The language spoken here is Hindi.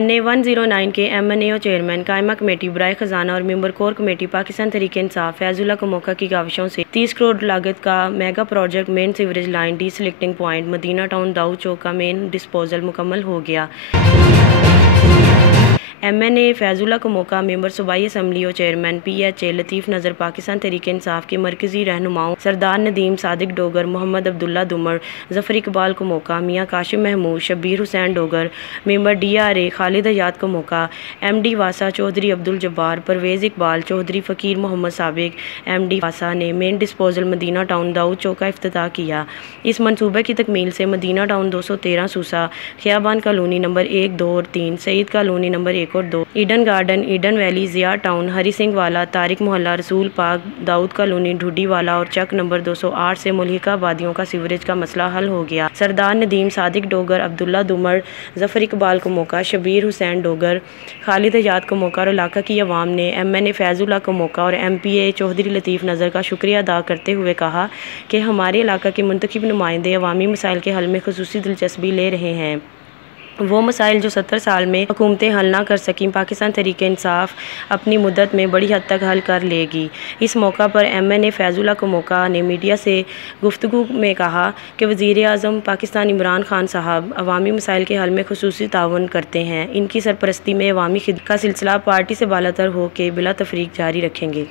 NA 109 के MNAO चेयरमैन, कायमा कमेटी बराए खजाना और member core committee Pakistan Tehreek Insaf Faizullah Kamoka की काविशों से 30 करोड़ लागत का mega project main sewerage line D selecting point Madina town Daud Chowk का मेन डिस्पोजल मुकम्मल हो गया। MNA फैजुल्लाह कमोका मेंबर सूबाई असम्बली और चेयरमैन PHA लतीफ़ नज़र पाकिस्तान तहरीक इंसाफ के मरकज़ी रहनुमाओं सरदार Nadeem Sadiq Dogar, Mohammad Abdullah दुमर, Zafar Iqbal Kamoka, Mian Qasim Mahmood, Shabbir Hussain Dogar, member DRA Khalid Hayat Kamoka, MD वासा चौधरी अब्दुल जब्बार, परवेज़ इकबाल चौधरी, फ़कीर मोहम्मद साबिक, MD वासा ने main disposal Madina town Daud Chowk का इफ्तिताह किया। इस मनसूबे की तकमील से मदीना टाउन 213 सूसा, खियाबान कॉलोनी नंबर 1, 2 और 3, सईद कॉलोनी नंबर 1 और 2, Eden Garden, Eden Valley, Zia town, Hari Singh Wala, Tariq मोहल्ला, रसूल पाक, दाऊद कॉलोनी, ढूडी वाला और चक नंबर 208 से मुल्हिका आबादियों का सीवरेज का मसला हल हो गया। सरदार नदीम सादिक डोगर, अब्दुल्ला दुमर, ज़फ़र इकबाल कमोका, शब्बीर हुसैन डोगर, खालिद हयात कमोका और इलाका की अवाम ने MNA फैजुल्लाह कमोका और MPA चौधरी लतीफ़ नज़र का शुक्रिया अदा करते हुए कहा कि हमारे इलाका के मुंतखब नुमाइंदे अवामी मसाइल के हल में खुसूसी दिलचस्पी ले रहे हैं। वो मसाइल जो 70 साल में हुकूमतें हल ना कर सकीं, पाकिस्तान तहरीक इंसाफ अपनी मुद्दत में बड़ी हद तक हल कर लेगी। इस मौका पर MNA फैजुल्लाह कमोका ने मीडिया से गुफ्तगू में कहा कि वज़ीर-ए-आज़म पाकिस्तान इमरान खान साहब अवामी मसाइल के हल में खुसूसी ताउन करते हैं। इनकी सरपरस्ती में अवामी खिदमत का सिलसिला पार्टी से बालातर हो के बिला तफरीक जारी रखेंगे।